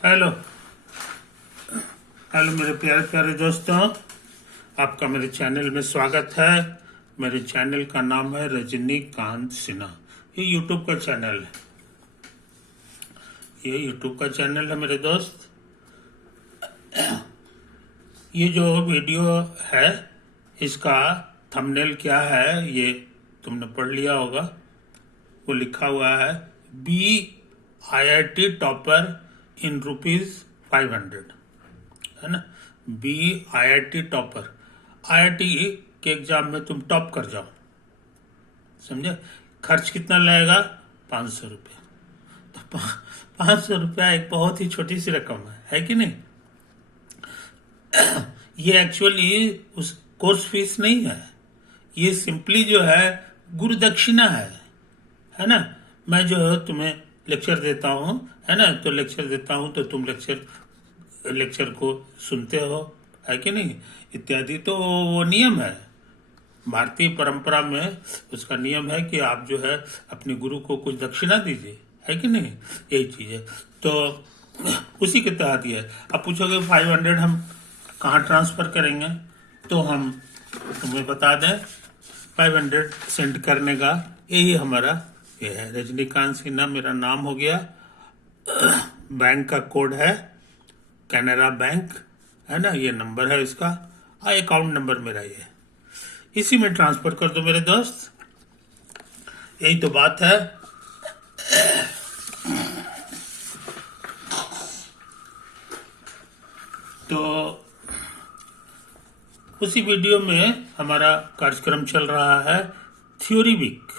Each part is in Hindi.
हेलो हेलो मेरे प्यारे प्यारे दोस्तों, आपका मेरे चैनल में स्वागत है। मेरे चैनल का नाम है रजनीकांत सिन्हा। ये यूट्यूब का चैनल है। ये यूट्यूब का चैनल है मेरे दोस्त। ये जो वीडियो है इसका थंबनेल क्या है ये तुमने पढ़ लिया होगा। वो लिखा हुआ है बी IIT टॉपर इन ₹500, है ना। बी IIT टॉपर, IIT के एग्जाम में तुम टॉप कर जाओ, समझे। खर्च कितना लगेगा? 500 रुपया। तो 500 रुपया एक बहुत ही छोटी सी रकम है कि नहीं। ये एक्चुअली उस कोर्स फीस नहीं है, ये सिंपली जो है गुरु दक्षिणा है ना। मैं जो है तुम्हें लेक्चर देता हूँ, है ना, तो लेक्चर देता हूँ तो तुम लेक्चर को सुनते हो, है कि नहीं, इत्यादि। तो वो नियम है भारतीय परंपरा में, उसका नियम है कि आप जो है अपने गुरु को कुछ दक्षिणा दीजिए, है कि नहीं। यही चीज है, तो उसी के तहत ही है। अब पूछोगे 500 हम कहाँ ट्रांसफर करेंगे, तो हम तुम्हें बता दें 500 सेंड करने का यही हमारा ये है। रजनीकांत सिन्हा मेरा नाम हो गया, बैंक का कोड है कैनरा बैंक, है ना, ये नंबर है इसका, अकाउंट नंबर मेरा ये, इसी में ट्रांसफर कर दो मेरे दोस्त। यही तो बात है। तो उसी वीडियो में हमारा कार्यक्रम चल रहा है थ्योरी वीक,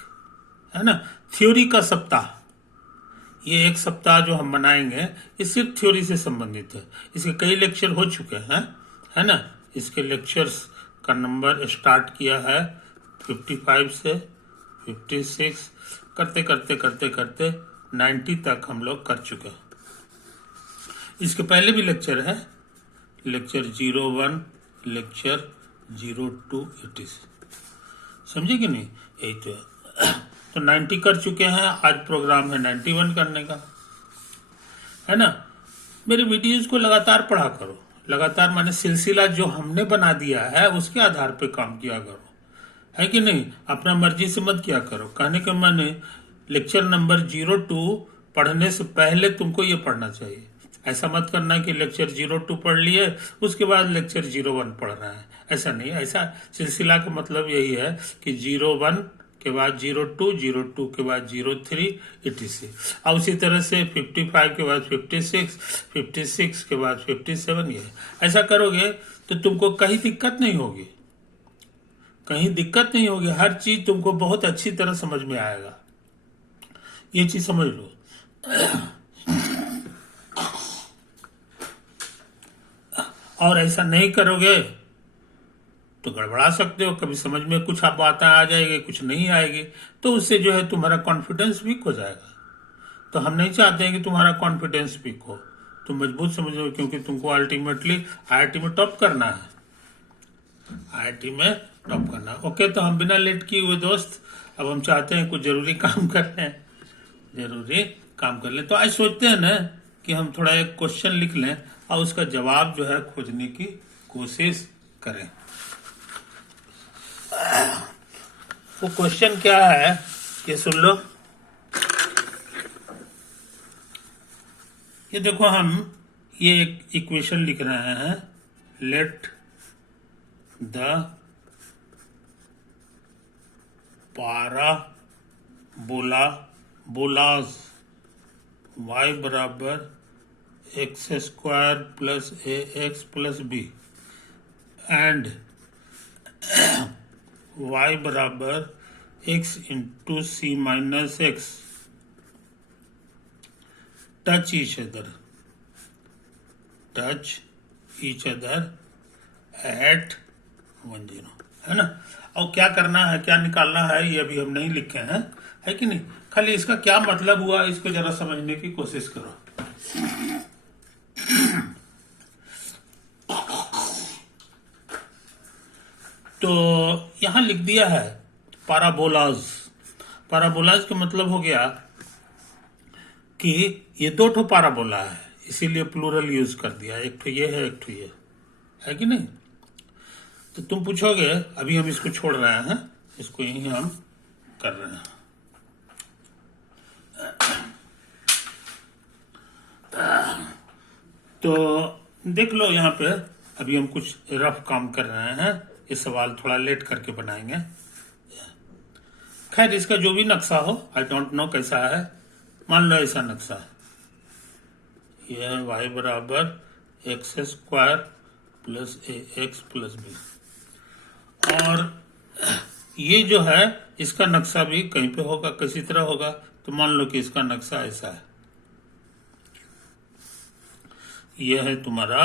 है ना, थ्योरी का सप्ताह। ये एक सप्ताह जो हम बनाएंगे ये सिर्फ थ्योरी से संबंधित है। इसके कई लेक्चर हो चुके हैं, है ना। इसके लेक्चर्स का नंबर स्टार्ट किया है 55 से 56, करते करते करते करते 90 तक हम लोग कर चुके हैं। इसके पहले भी लेक्चर है, लेक्चर 01, लेक्चर 02, 80, समझे कि नहीं। यही तो है। तो 90 कर चुके हैं, आज प्रोग्राम है 91 करने का, है ना। मेरे वीडियोज को लगातार पढ़ा करो, लगातार माने सिलसिला जो हमने बना दिया है उसके आधार पे काम किया करो, है कि नहीं। अपना मर्जी से मत किया करो। कहने के माने लेक्चर नंबर 02 पढ़ने से पहले तुमको ये पढ़ना चाहिए। ऐसा मत करना कि लेक्चर 02 पढ़ लिए उसके बाद लेक्चर 01 पढ़ रहा है, ऐसा नहीं। ऐसा सिलसिला का मतलब यही है कि 01 के बाद 02, 02 के बाद 03, 86, और उसी तरह से 55 के बाद 56, 56 के बाद 57। ये ऐसा करोगे तो तुमको कहीं दिक्कत नहीं होगी, कहीं दिक्कत नहीं होगी। हर चीज तुमको बहुत अच्छी तरह समझ में आएगा, ये चीज समझ लो। और ऐसा नहीं करोगे तो गड़बड़ा सकते हो। कभी समझ में कुछ बातें आ जाएगी, कुछ नहीं आएगी, तो उससे जो है तुम्हारा कॉन्फिडेंस वीक हो जाएगा। तो हम नहीं चाहते हैं कि तुम्हारा कॉन्फिडेंस वीक हो, तुम मजबूत समझो, क्योंकि तुमको अल्टीमेटली IIT में टॉप करना है, IIT में टॉप करना। ओके, तो हम बिना लेट किए हुए दोस्त अब हम चाहते हैं कुछ जरूरी काम कर लें, जरूरी काम कर लें। तो आज सोचते हैं ना कि हम थोड़ा एक क्वेश्चन लिख लें और उसका जवाब जो है खोजने की कोशिश करें। वो क्वेश्चन क्या है ये सुन लो। ये देखो, हम ये एक इक्वेशन लिख रहे हैं। लेट द बोलाज y बराबर x² plus AX plus B and y बराबर x into C minus x touch each other at 10, है ना। और क्या करना है, क्या निकालना है, ये अभी हम नहीं लिखे हैं, है कि नहीं। खाली इसका क्या मतलब हुआ इसको जरा समझने की कोशिश करो। तो यहां लिख दिया है पैराबोलाज। पैराबोलाज का मतलब हो गया कि ये दो ठो पैराबोला है, इसीलिए प्लूरल यूज कर दिया, एक तो ये है, एक तो ये है कि नहीं। तो तुम पूछोगे, अभी हम इसको छोड़ रहे हैं, इसको यही हम कर रहे हैं। तो देख लो यहाँ पे, अभी हम कुछ रफ काम कर रहे हैं, ये सवाल थोड़ा लेट करके बनाएंगे। खैर इसका जो भी नक्शा हो, आई डोंट नो कैसा है, मान लो ऐसा नक्शा है, यह है y बराबर एक्स स्क्वायर प्लस ए एक्स प्लस बी, और ये जो है इसका नक्शा भी कहीं पे होगा, किसी तरह होगा। तो मान लो कि इसका नक्शा ऐसा है, यह है तुम्हारा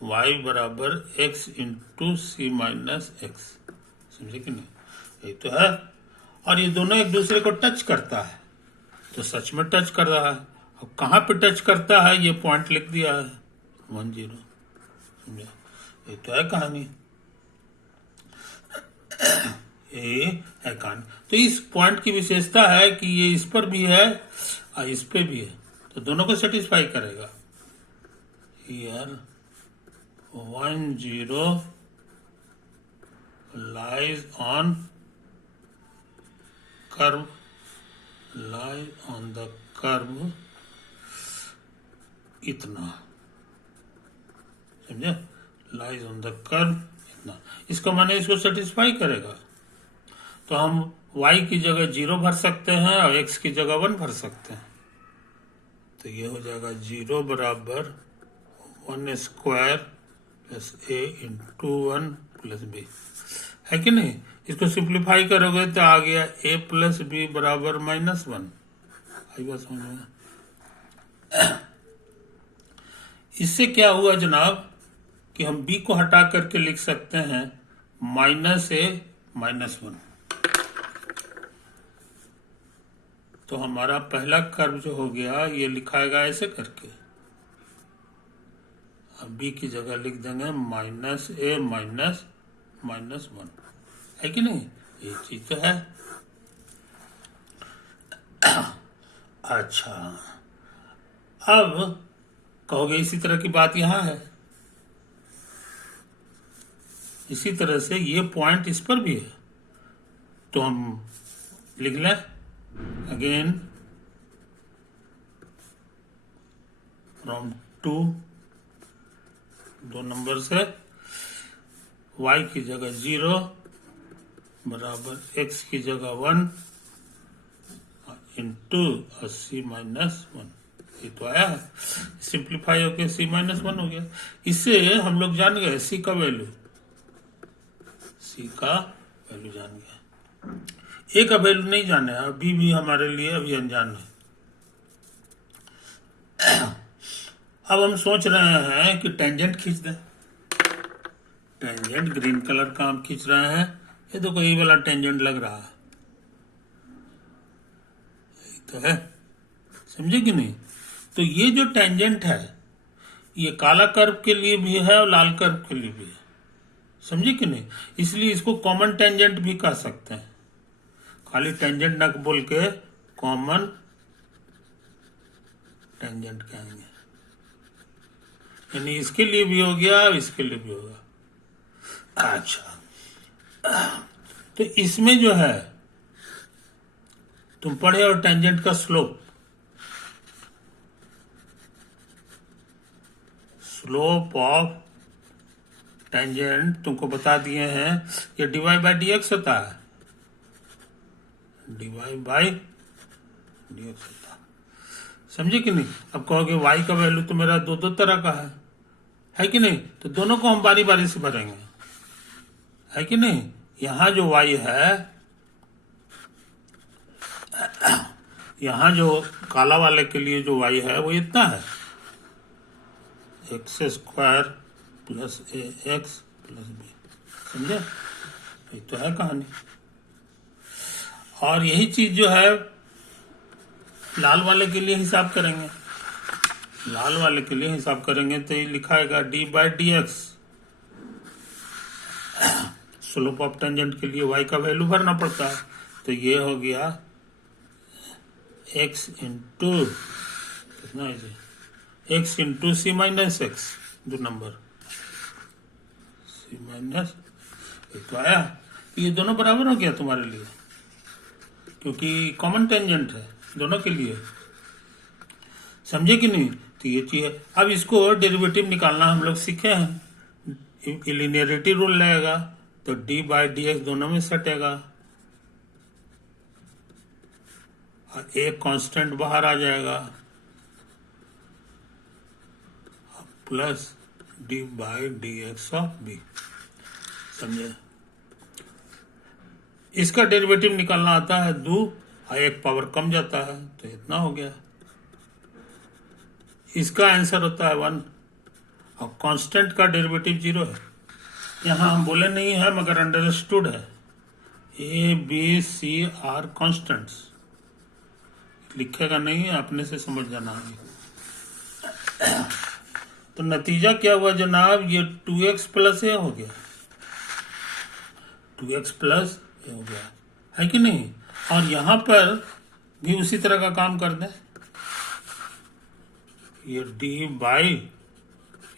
y बराबर x into c minus x, समझे कि नहीं, यही तो है। और ये दोनों एक दूसरे को टच करता है, तो सच में टच कर रहा है। अब कहाँ पे टच करता है, ये पॉइंट लिख दिया है 10, समझा, ये तो है कहानी, ये है कहानी। तो इस पॉइंट की विशेषता है कि ये इस पर भी है और इस पे भी है, तो दोनों को सेटिस्फाई करेगा। Here 10 lies on curve, lies on the curve इतना, समझे, lies on the curve इतना, इसका माने इसको सेटिस्फाई करेगा। तो हम y की जगह 0 भर सकते हैं और x की जगह 1 भर सकते हैं। तो ये हो जाएगा 0 बराबर 1 स्क्वायर प्लस ए इंटू 1 प्लस बी, है कि नहीं। इसको सिंप्लीफाई करोगे तो आ गया a प्लस बी बराबर -1, आई बात समझ में। इससे क्या हुआ जनाब कि हम b को हटा करके लिख सकते हैं -a -1। तो हमारा पहला कर्व जो हो गया ये लिखाएगा ऐसे करके, अब b की जगह लिख देंगे -a -1, है कि नहीं, ये चीज तो है। अच्छा, अब कहोगे इसी तरह की बात यहां है, इसी तरह से ये पॉइंट इस पर भी है, तो हम लिख लें अगेन फ्रॉम 2 दो नंबर से y की जगह 0 बराबर x की जगह 1 इंटू c माइनस 1, ये तो आया है। सिंप्लीफाई होके c माइनस 1 हो गया। इससे हम लोग जान गए c का वैल्यू, जान गए। a का वैल्यू नहीं जाने, अभी भी हमारे लिए अभी अनजान है। अब हम सोच रहे हैं कि टेंजेंट खींच दें, टेंजेंट ग्रीन कलर का हम खींच रहे हैं, ये तो कोई वाला टेंजेंट लग रहा है, यही तो है, समझे कि नहीं। तो ये जो टेंजेंट है ये काला कर्व के लिए भी है और लाल कर्व के लिए भी है, समझे कि नहीं। इसलिए इसको कॉमन टेंजेंट भी कह सकते हैं, खाली टेंजेंट न बोल के कॉमन टेंजेंट कहेंगे, यानी इसके लिए भी हो गया और इसके लिए भी होगा। अच्छा, तो इसमें जो है तुम पढ़े और टेंजेंट का स्लोप ऑफ टेंजेंट तुमको बता दिए हैं, ये dy बाई dx होता है, dy बाई dx होता है, समझे कि नहीं। अब कहोगे y का वैल्यू तो मेरा दो तरह का है कि नहीं, तो दोनों को हम बारी बारी से भरेंगे, है कि नहीं। यहां जो y है, यहां जो काला वाले के लिए जो y है वो इतना है, एक्स स्क्वायर प्लस ए एक्स प्लस बी, समझे, ये तो है कहानी। और यही चीज जो है लाल वाले के लिए हिसाब करेंगे, लाल वाले के लिए हिसाब करेंगे तो ये लिखाएगा d by d x, slope of tangent के लिए y का वैल्यू भरना पड़ता है, तो ये हो गया x इंटू कितना है x into c minus x, 2 number c minus, ये तो आया। ये दोनों बराबर हो गया तुम्हारे लिए, क्योंकि कॉमन टेंजेंट है दोनों के लिए, समझे कि नहीं। तो ये चीज, अब इसको डेरिवेटिव निकालना हम लोग सीखे हैं, लिनियरिटी रूल लगेगा, तो डी बाई डी एक्स दोनों में सटेगा, एक कांस्टेंट बाहर आ जाएगा, plus d by d x of b, समझे। इसका डेरिवेटिव निकालना आता है 2, और एक पावर कम जाता है, तो इतना हो गया। इसका आंसर होता है 1, और कांस्टेंट का डेरिवेटिव 0 है। यहाँ हम बोले नहीं है मगर अंडरस्टूड है, A B C are constants, लिखेगा नहीं, अपने से समझ जाना है। तो नतीजा क्या हुआ जनाब, ये 2x प्लस ए हो गया, 2x प्लस ए हो गया, है कि नहीं। और यहां पर भी उसी तरह का काम कर दें, ये डी बाई,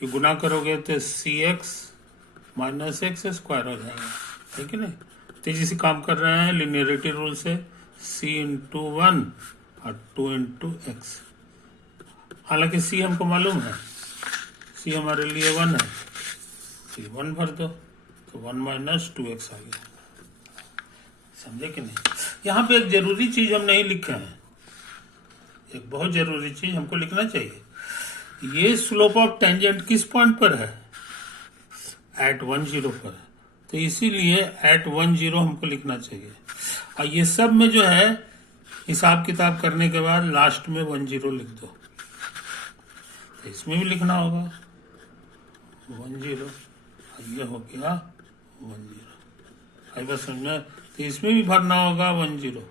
ये गुना करोगे तो सी एक्स माइनस एक्स स्क्वायर हो जाएगा, है कि नहीं। तेजी से काम कर रहे हैं लिनियरिटी रूल से, सी इंटू 1 और 2 इंटू एक्स। हालांकि सी हमको मालूम है, सी हमारे लिए 1 है, सी 1 भर दो, तो 1 माइनस 2x आ गया, समझे कि नहीं। यहाँ पे एक जरूरी चीज हम नहीं लिखे हैं, एक बहुत जरूरी चीज हमको लिखना चाहिए, ये स्लोप ऑफ टेंजेंट किस पॉइंट पर है, एट 1 0 पर, तो इसीलिए एट 1 0 हमको लिखना चाहिए। और ये सब में जो है हिसाब किताब करने के बाद लास्ट में 1 0 लिख दो, तो इसमें भी लिखना होगा 1 0, ये हो गया 1 0, आई बस समझना। तो इसमें भी भरना होगा 1 0,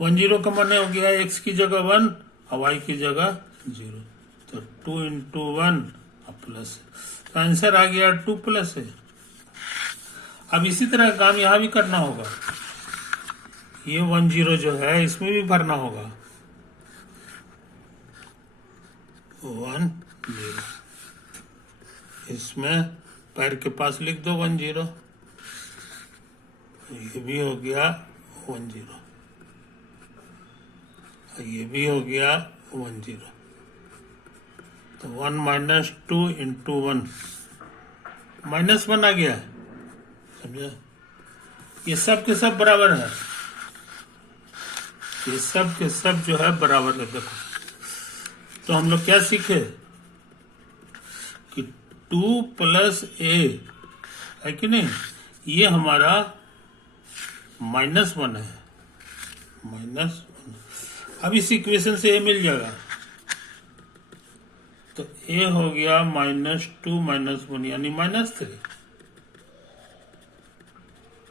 1 0 का माने हो गया x की जगह 1 और y की जगह 0, तो 2 इंटू 1 और प्लस, तो आंसर आ गया 2 प्लस है। अब इसी तरह काम यहां भी करना होगा, ये 1 0 जो है इसमें भी भरना होगा 1 0, इसमें पैर के पास लिख दो 1 0, ये भी हो गया 1 0, ये भी हो गया 1 0, तो 1 माइनस 2 इंटू 1 माइनस 1 आ गया, समझे। ये सब के सब बराबर है, ये सब के सब जो है बराबर है। देखो तो हम लोग क्या सीखे कि 2 प्लस ए, है कि नहीं, ये हमारा -1 है, -1। अब इस इक्वेशन से ए मिल जाएगा, तो ए हो गया -2 -1 यानी -3,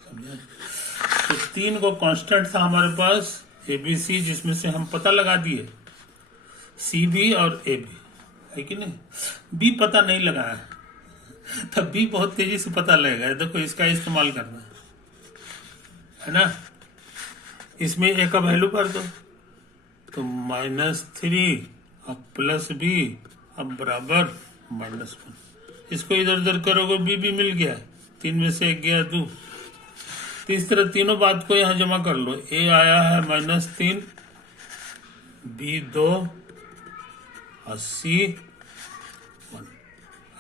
समझे। तो 3 को कांस्टेंट था हमारे पास ए बी सी, जिसमें से हम पता लगा दिए सी भी और ए भी, है कि नहीं। बी पता नहीं लगाया, तब बी बहुत तेजी से पता लगेगा, देखो इसका इस्तेमाल करना है ना। इसमें ए का वैल्यू भर दो, तो -3 और प्लस बी अब बराबर -1, इसको इधर उधर करोगे बी भी मिल गया, 3 में से 1 गया 2, तो इस तरह तीनों बात को यहां जमा कर लो, ए आया है -3, बी 2 और सी 1,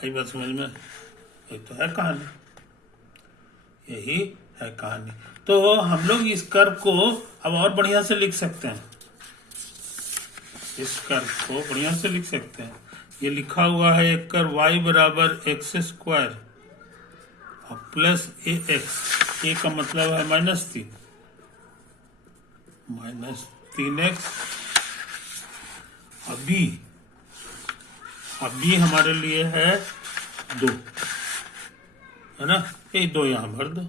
आई बात समझ में। ये तो है कहानी, यही है कहानी। तो हम लोग इस कर्व को अब और बढ़िया से लिख सकते हैं, इस कर्व को बढ़िया से लिख सकते हैं। ये लिखा हुआ है एक कर्व y बराबर x² और प्लस ax, ए का मतलब है -3, -3x, अभी हमारे लिए है 2, है ना, ये 2 यहां भर दो,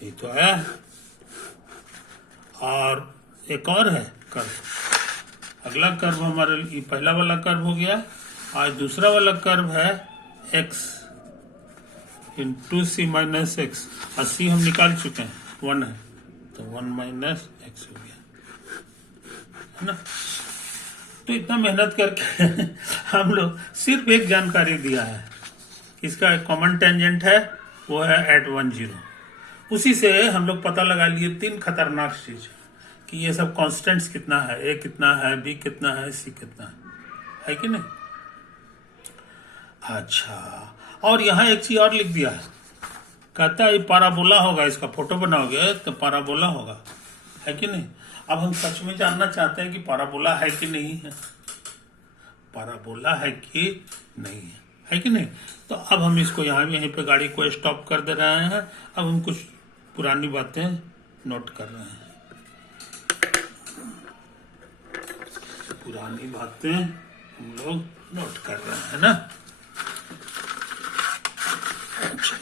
ये तो आया। और एक और है कर्व, अगला कर्व हमारे लिए, पहला वाला कर्व हो गया, आज दूसरा वाला कर्व है x into c minus x, और सी हम निकाल चुके हैं 1 है, तो 1 माइनस एक्स हो गया, है ना। तो इतना मेहनत करके हम लोग सिर्फ एक जानकारी दिया है, इसका कॉमन टेंजेंट है, वो है @10। उसी से हम लोग पता लगा लिए 3 खतरनाक चीज कि ये सब कांस्टेंट्स कितना है, ए कितना है, बी कितना है, सी कितना है कि नहीं। अच्छा, और यहाँ एक चीज और लिख दिया है, कहता है ये पाराबोला होगा, इसका फोटो बनाओगे तो पाराबोला होगा, है कि नहीं। अब हम सच में जानना चाहते हैं कि पाराबोला है कि नहीं है, पाराबोला है कि नहीं है कि नहीं। तो अब हम इसको यहीं पे गाड़ी को स्टॉप कर दे रहे हैं। अब हम कुछ पुरानी बातें नोट कर रहे हैं, पुरानी बातें हम लोग नोट कर रहे हैं ना। अच्छा,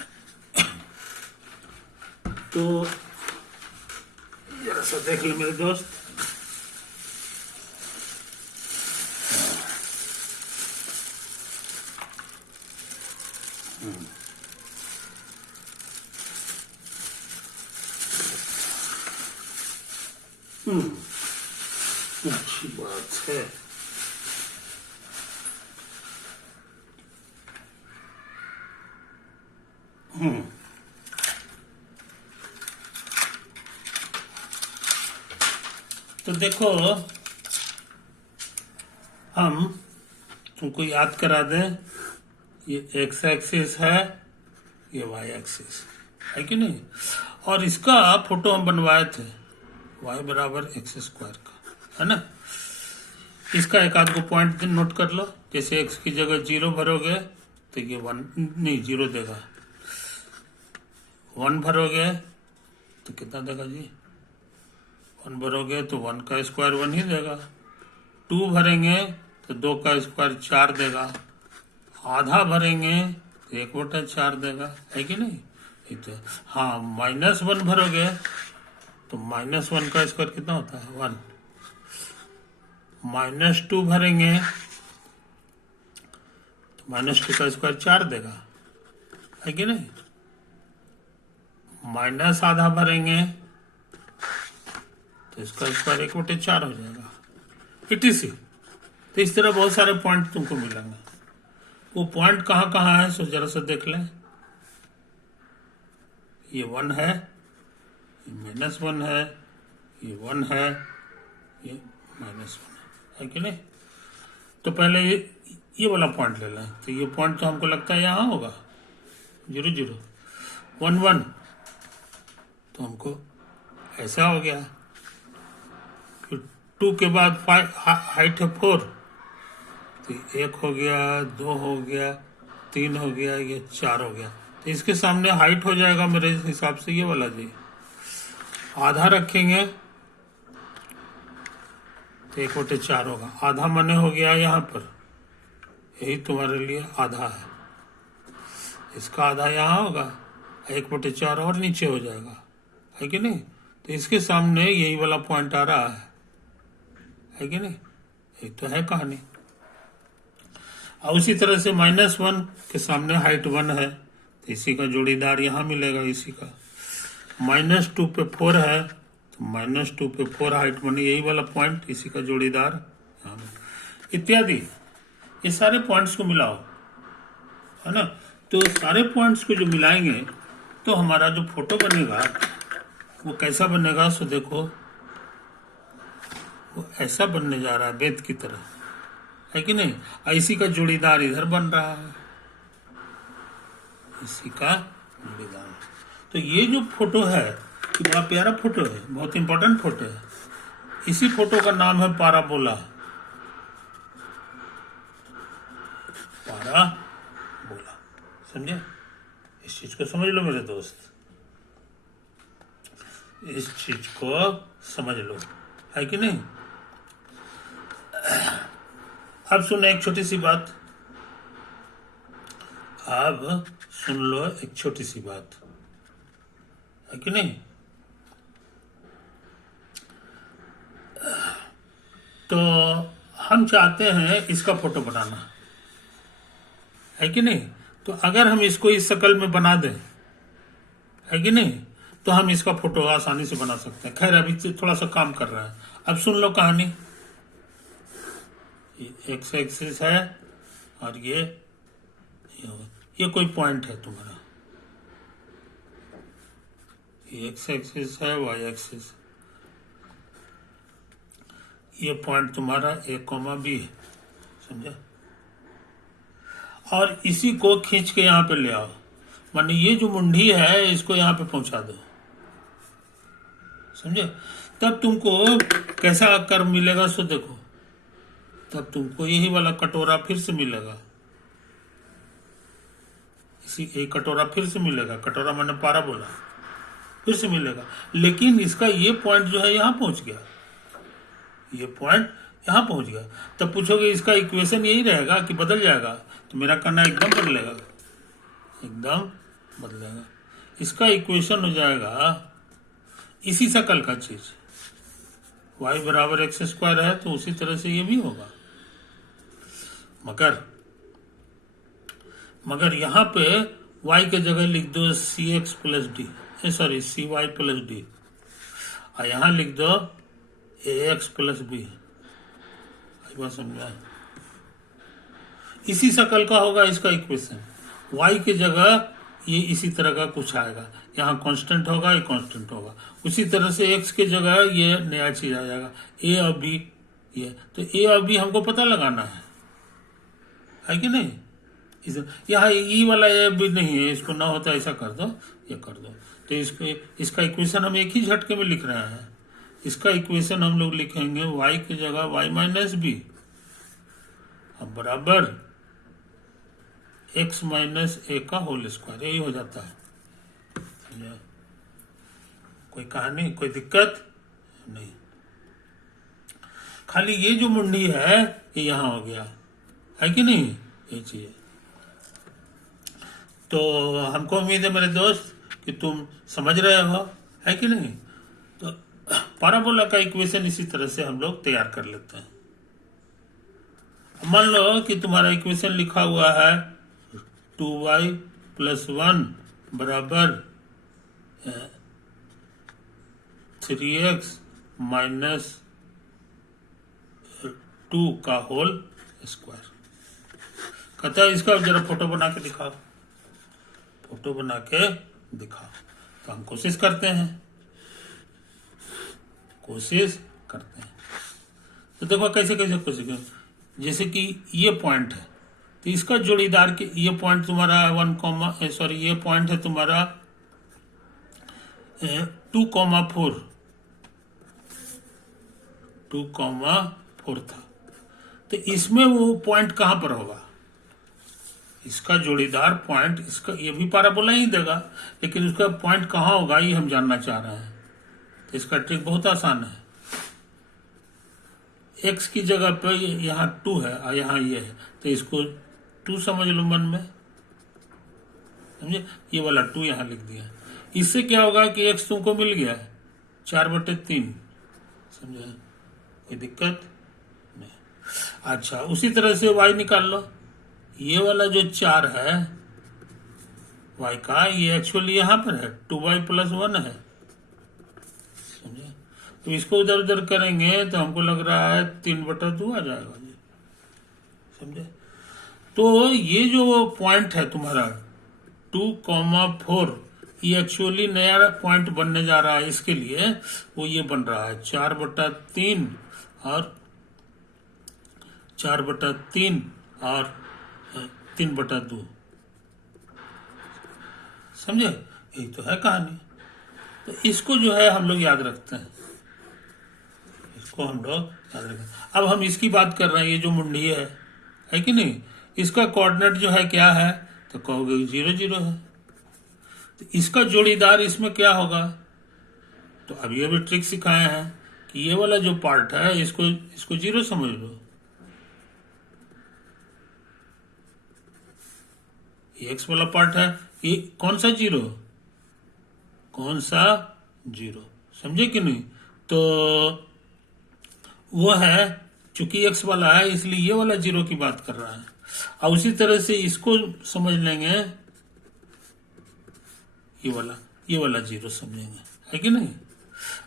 तो जरा सा देख लो मेरे दोस्त, अच्छी बात है। तो देखो, हम तुमको याद करा दें, ये x एक्सिस है, ये y एक्सिस है कि नहीं। और इसका फोटो हम बनवाए थे y बराबर x² का, है ना। इसका एक आध को पॉइंट नोट कर लो, जैसे x की जगह 0 भरोगे तो ये 1 नहीं 0 देगा, 1 भरोगे तो कितना देगा जी, 1 भरोगे तो 1 का स्क्वायर 1 ही देगा, 2 भरेंगे तो 2 का स्क्वायर 4 देगा, आधा भरेंगे तो 1/4 देगा, है कि नहीं। तो हाँ, -1 भरोगे तो -1 का स्क्वायर कितना होता है 1, -2 भरेंगे तो -2 का स्क्वायर 4 देगा, है कि नहीं। माइनस आधा भरेंगे तो इसका स्क्वायर 1/4 हो जाएगा, etc। तो इस तरह बहुत सारे पॉइंट तुमको मिलेंगे। वो पॉइंट कहाँ कहाँ है सो जरा सा देख लें। ये 1 है, ये -1 है, ये 1 है, ये -1 है कि नहीं। तो पहले ये वाला पॉइंट ले लें। तो ये पॉइंट तो हमको लगता है यहाँ होगा 0 0 1 1, तो हमको ऐसा हो गया कि 2 के बाद हाइट है 4, तो 1 हो गया, 2 हो गया, 3 हो गया, ये 4 हो गया। तो इसके सामने हाइट हो जाएगा मेरे हिसाब से ये वाला जी, आधा रखेंगे तो 1/4 होगा। आधा मने हो गया यहाँ पर, यही तुम्हारे लिए आधा है, इसका आधा यहाँ होगा, 1/4 और नीचे हो जाएगा, है कि नहीं। तो इसके सामने यही वाला पॉइंट आ रहा है कि नहीं। ये तो है कहानी। और उसी तरह से -1 के सामने हाइट 1 है, तो इसी का जोड़ीदार यहाँ मिलेगा, इसी का। -2 पे 4 है, तो -2 पे 4 हाइट बनी, यही वाला पॉइंट, इसी का जोड़ीदार यहाँ इत्यादि। ये सारे पॉइंट्स को मिलाओ, है ना। तो सारे पॉइंट्स को जो मिलाएंगे तो हमारा जो फोटो बनेगा वो कैसा बनेगा। सो देखो, वो ऐसा बनने जा रहा है बेद की तरह, है कि नहीं। इसी का जोड़ीदार इधर बन रहा है, इसी का जोड़ीदार। तो ये जो फोटो है ये बड़ा प्यारा फोटो है, बहुत इंपॉर्टेंट फोटो है। इसी फोटो का नाम है पाराबोला, पाराबोला, समझे। इस चीज को समझ लो मेरे दोस्त, इस चीज को समझ लो, है कि नहीं। अब सुनो एक छोटी सी बात, अब सुन लो एक छोटी सी बात, है कि नहीं। तो हम चाहते हैं इसका फोटो बनाना, है कि नहीं। तो अगर हम इसको इस शक्ल में बना दें, है कि नहीं, तो हम इसका फोटो आसानी से बना सकते हैं। खैर अभी थोड़ा सा काम कर रहा है। अब सुन लो कहानी। एक्स एक्सिस है और ये होगा, ये कोई पॉइंट है तुम्हारा, ये एक्स एक्सिस है, वाई एक्सिस, ये पॉइंट तुम्हारा ए कॉमा बी है, समझे। और इसी को खींच के यहाँ पे ले आओ, माने ये जो मुंडी है इसको यहाँ पे पहुंचा दो, समझे। तब तुमको कैसा कर्व मिलेगा सो देखो, तब तुमको यही वाला कटोरा फिर से मिलेगा, इसी एक कटोरा फिर से मिलेगा, कटोरा माने पाराबोला फिर से मिलेगा, लेकिन इसका ये पॉइंट जो है यहाँ पहुंच गया, ये पॉइंट यहाँ पहुंच गया। तब पूछोगे इसका इक्वेशन यही रहेगा कि बदल जाएगा, तो मेरा कहना एकदम बदलेगा, एकदम बदलेगा। इसका इक्वेशन हो जाएगा इसी शकल का चीज, y बराबर एक्स स्क्वायर है तो उसी तरह से ये भी होगा, मगर यहां पे y के जगह लिख दो c x plus d, sorry c y plus d, और यहां लिख दो ए एक्स प्लस बी, बात समझा। इसी शकल का होगा इसका इक्वेशन, y के जगह ये इसी तरह का कुछ आएगा, यहाँ कांस्टेंट होगा, ये कांस्टेंट होगा, उसी तरह से x के जगह ये नया चीज आ जाएगा a और b, ये तो a और b हमको पता लगाना है कि नहीं। यहाँ ई वाला ए भी नहीं है, इसको ना होता ऐसा कर दो, ये कर दो, तो इसका इक्वेशन हम एक ही झटके में लिख रहे हैं। इसका इक्वेशन हम लोग लिखेंगे y की जगह y माइनस बी अब बराबर x माइनस ए का होल स्क्वायर, यही हो जाता है। कोई कहानी, कोई दिक्कत नहीं, खाली ये जो मुंडी है ये यहाँ हो गया है कि नहीं, ये चीज। तो हमको उम्मीद है मेरे दोस्त कि तुम समझ रहे हो, है कि नहीं। तो पाराबोला का इक्वेशन इसी तरह से हम लोग तैयार कर लेते हैं। मान लो कि तुम्हारा इक्वेशन लिखा हुआ है 2y प्लस 1 बराबर 3x माइनस 2 का होल स्क्वायर। कहता है इसका जरा फोटो बना के दिखाओ, फोटो बना के दिखाओ। तो हम कोशिश करते हैं, तो देखो कैसे कैसे कोशिश करें। जैसे कि ये पॉइंट है तो इसका जोड़ीदार के ये पॉइंट तुम्हारा 1 कॉमा सॉरी ये पॉइंट है तुम्हारा 2,4 था। तो इसमें वो पॉइंट कहां पर होगा, इसका जोड़ीदार पॉइंट, इसका ये भी पाराबोला ही देगा, लेकिन उसका पॉइंट कहां होगा ये हम जानना चाह रहे हैं। तो इसका ट्रिक बहुत आसान है। x की जगह पे यहाँ 2 है और यहाँ ये है, तो इसको 2 समझ लो मन में, समझे। ये वाला 2 यहाँ लिख दिया। इससे क्या होगा कि x तुमको मिल गया 4/3, समझे, कोई दिक्कत नहीं। अच्छा, उसी तरह से y निकाल लो। ये वाला जो 4 है y का, ये एक्चुअली यहाँ पर है 2y प्लस 1 है, समझे। तो इसको उधर उधर करेंगे तो हमको लग रहा है 3/2 आ जाएगा जी, समझे। तो ये जो पॉइंट है तुम्हारा 2,4, ये एक्चुअली नया पॉइंट बनने जा रहा है। इसके लिए वो ये बन रहा है 4/3 और 4/3 और 3/2, समझे। यही तो है कहानी। तो इसको जो है हम लोग याद रखते हैं, इसको हम लोग याद रखते हैं। अब हम इसकी बात कर रहे हैं, ये जो मुंडी है कि नहीं, इसका कोऑर्डिनेट जो है क्या है, तो कहोगे 0 0 है। तो इसका जोड़ीदार इसमें क्या होगा, तो अभी अभी ट्रिक सिखाए हैं कि ये वाला जो पार्ट है इसको 0 समझ लो। ये x वाला पार्ट है, ये कौन सा 0, समझे कि नहीं। तो वो है, चूंकि x वाला है इसलिए ये वाला 0 की बात कर रहा है। और उसी तरह से इसको समझ लेंगे, ये वाला 0 समझेंगे, है कि नहीं।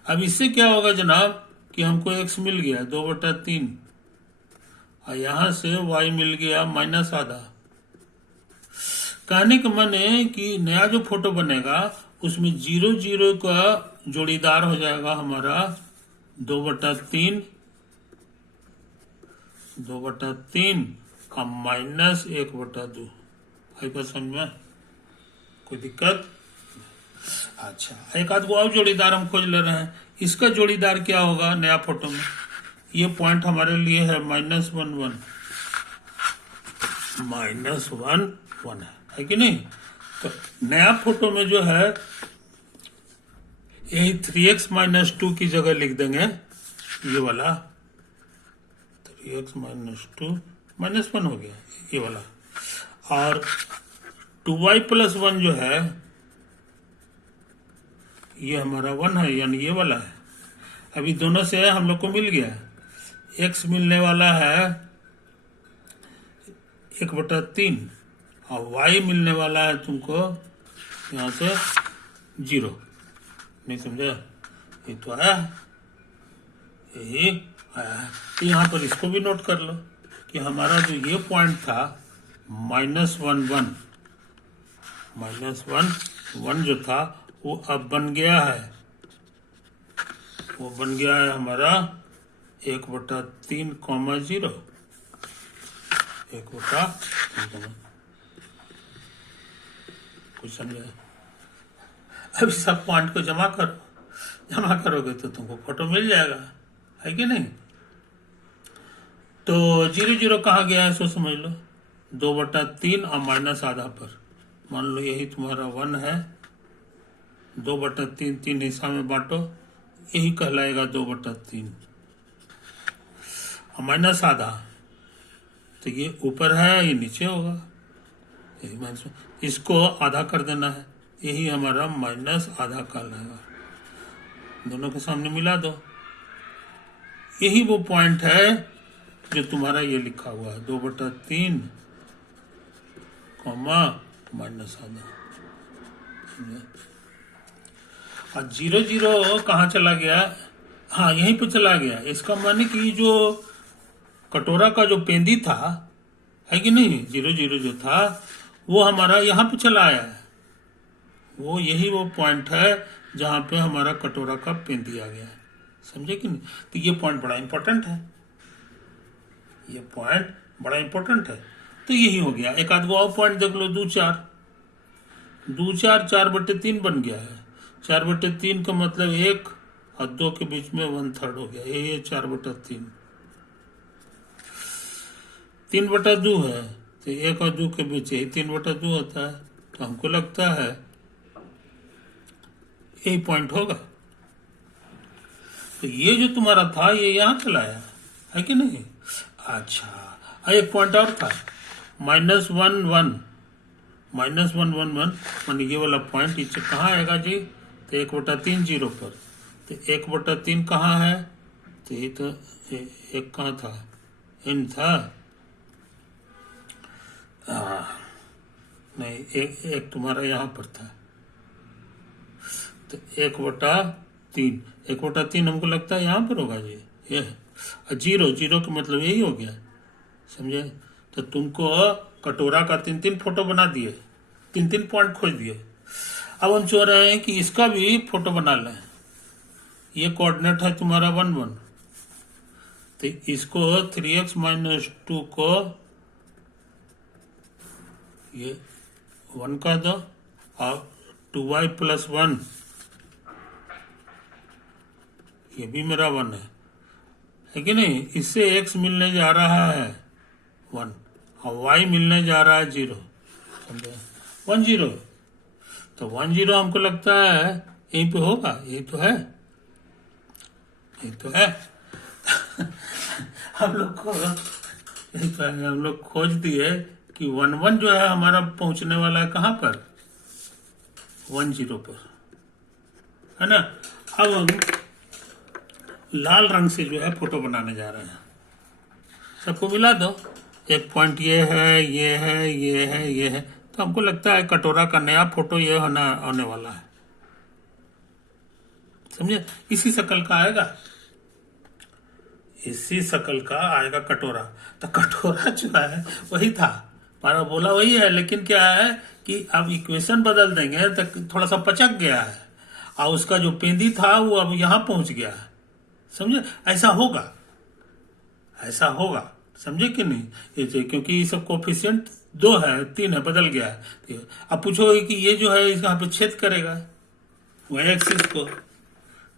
अब इससे क्या होगा जनाब कि हमको x मिल गया 2/3, और यहां से y मिल गया माइनस आधा। कहने का मन है कि नया जो फोटो बनेगा उसमें 0 0 का जोड़ीदार हो जाएगा हमारा 2/3 और माइनस 1/2। आई बात समझ में? कोई दिक्कत? अच्छा, एक आध गो और जोड़ीदार हम खोज ले रहे हैं। इसका जोड़ीदार क्या होगा नया फोटो में? ये पॉइंट हमारे लिए है -1 1 है कि नहीं? तो नया फोटो में जो है यही 3x - 2 की जगह लिख देंगे ये वाला 3x - 2 -1 हो गया ये वाला। और 2y + 1 जो है ये हमारा 1 है, यानी ये वाला है। अभी दोनों से हम लोग को मिल गया। x मिलने वाला है 1/3 और y मिलने वाला है तुमको यहाँ से 0। नहीं समझा? ये तो आया, यही आया है। तो यहाँ पर इसको भी नोट कर लो कि हमारा जो ये पॉइंट था -1 1 जो था वो अब बन गया है, वो बन गया है हमारा 1/3, 0 1/3। कुछ समझे? अभी सब पॉइंट को जमा करो, जमा करोगे तो तुमको फोटो मिल जाएगा, है कि नहीं? तो 0 0 कहाँ गया है सो समझ लो, 2/3 और माइनस आधा पर। मान लो यही तुम्हारा 1 है, 2/3 3 हिस्सा में बांटो, यही कहलाएगा 2/3 और माइनस आधा। तो ये ऊपर है, ये नीचे होगा, यही माइनस। इसको आधा कर देना है, यही हमारा माइनस आधा कहलाएगा। दोनों के सामने मिला दो, यही वो पॉइंट है जो तुम्हारा ये लिखा हुआ है 2/3 माइनस आधा। और 0 0 कहाँ चला गया? हाँ, यहीं पे चला गया। इसका माने कि जो कटोरा का जो पेंदी था, है कि नहीं, 0 0 जो था वो हमारा यहाँ पे चला आया है। वो यही वो पॉइंट है जहाँ पे हमारा कटोरा का पेंदी आ गया है। समझे कि नहीं? तो ये पॉइंट बड़ा इंपॉर्टेंट है, ये पॉइंट बड़ा इंपॉर्टेंट है। तो यही हो गया। एक आध गो और पॉइंट देख लो, 2 4 4/3 बन गया है। 4/3 का मतलब 1 और 2 के बीच में 1/3 हो गया, ये 4/3। 3/2 है, तो 1 और 2 के बीच यही 3/2 होता है। तो हमको लगता है यही पॉइंट होगा। तो ये जो तुम्हारा था ये यहाँ चला आया, है कि नहीं? अच्छा, एक पॉइंट और था -1 1 मान ये वाला पॉइंट नीचे कहाँ आएगा जी? तो 1/3 0 पर। तो 1/3 कहाँ है? तो ये तो एक कहाँ था? इन था नहीं, एक तुम्हारा यहाँ पर था। तो 1/3 हमको लगता है यहाँ पर होगा जी। ये 0 0 का मतलब यही हो गया, समझे? तो तुमको कटोरा का 3 फोटो बना दिए, 3 पॉइंट खोज दिए। अब हम चाह रहे हैं कि इसका भी फोटो बना लें। ये कोऑर्डिनेट है तुम्हारा 1 1, तो इसको 3x - 2 को ये 1 का दो और 2y + 1 ये भी मेरा 1 है कि नहीं? इससे x मिलने जा रहा है 1 और y मिलने जा रहा है 0, समझे? 1 0। तो 1 0 हमको लगता है यहीं पे होगा, यही तो है, यही तो है। हम लोग खोज दिए कि 1 1 जो है हमारा पहुंचने वाला है कहाँ पर? 1 0 पर, है ना? अब हम लाल रंग से जो है फोटो बनाने जा रहे हैं। सबको मिला दो, एक पॉइंट ये है, ये है, ये है, ये है। तो हमको लगता है कटोरा का नया फोटो ये होने वाला है, समझे? इसी शक्ल का आएगा, इसी शकल का आएगा कटोरा। तो कटोरा जो है वही था, पाराबोला वही है, लेकिन क्या है कि अब इक्वेशन बदल देंगे तो थोड़ा सा पचक गया है, और उसका जो पेंदी था वो अब यहाँ पहुंच गया है। समझे? ऐसा होगा, ऐसा होगा, समझे कि नहीं? ये क्योंकि ये सब कोफिशिएंट 2 है, 3 है, बदल गया है। तो अब पूछोगे कि ये जो है यहाँ पे छेद करेगा वाई एक्सिस को,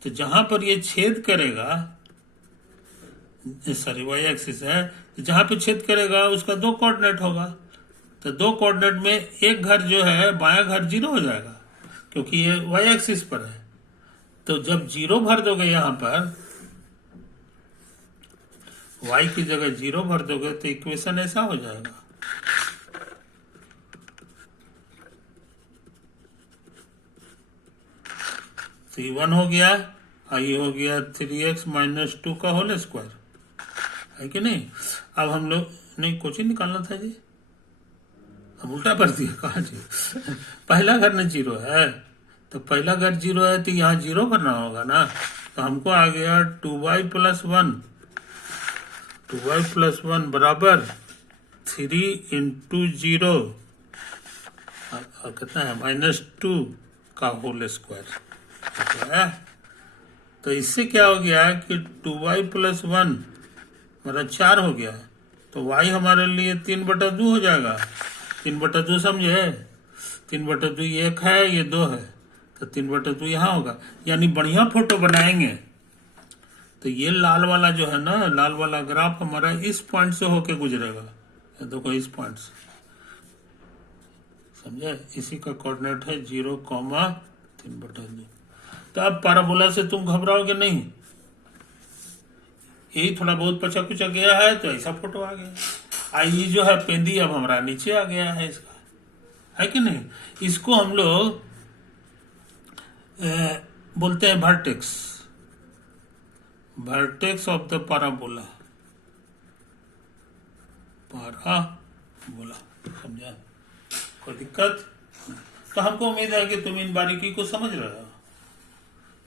तो जहां पर ये छेद करेगा, सॉरी वाई एक्सिस है, तो जहां पे छेद करेगा उसका 2 कोऑर्डिनेट होगा। तो 2 कोऑर्डिनेट में एक घर जो है बायां घर 0 हो जाएगा, क्योंकि ये वाई एक्सिस पर है। तो जब 0 भर दोगे यहाँ पर, y की जगह 0 भर दोगे तो इक्वेशन ऐसा हो जाएगा। तो ये 1 हो गया, और ये हो गया 3x - 2 का होल स्क्वायर, है कि नहीं? अब हम लोग नहीं कोचिंग निकालना था जी, अब उल्टा कर दिया। कहा जी पहला घर में 0 है, तो पहला घर 0 है तो यहाँ 0 भरना होगा ना। तो हमको आ गया 2y + 1, 2y + 1 बराबर 3 × 0 और कितना है -2 का होल स्क्वायर। तो इससे क्या हो गया कि 2y + 1 मतलब 4 हो गया। तो y हमारे लिए 3/2 हो जाएगा। 3/2 समझे? 3/2 ये 1 है, ये 2 है, तो 3/2 यहाँ होगा। यानी बढ़िया फोटो बनाएंगे तो ये लाल वाला जो है ना, लाल वाला ग्राफ हमारा इस पॉइंट से होके गुजरेगा। देखो इस पॉइंट से, समझे? इसी का कोऑर्डिनेट है 0, 3/2। तो अब पैराबोला से तुम घबराओगे नहीं, यही थोड़ा बहुत पचक पुचक गया है तो ऐसा फोटो आ गया। ये जो है पेंदी अब हमारा नीचे आ गया है इसका, है कि नहीं? इसको हम लोग बोलते हैं vertex, vertex of the parabola, parabola. समझा? कोई दिक्कत? तो हमको उम्मीद है कि तुम इन बारीकी को समझ रहे हो,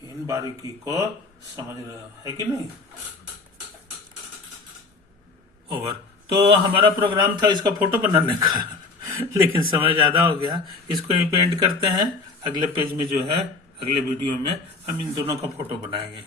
इन बारीकी को समझ रहे हो, है कि नहीं? ओवर। तो हमारा प्रोग्राम था इसका फोटो बनाने का लेकिन समय ज्यादा हो गया, इसको यहीं पे एंड करते हैं। अगले पेज में जो है, अगले वीडियो में हम इन दोनों का फोटो बनाएंगे।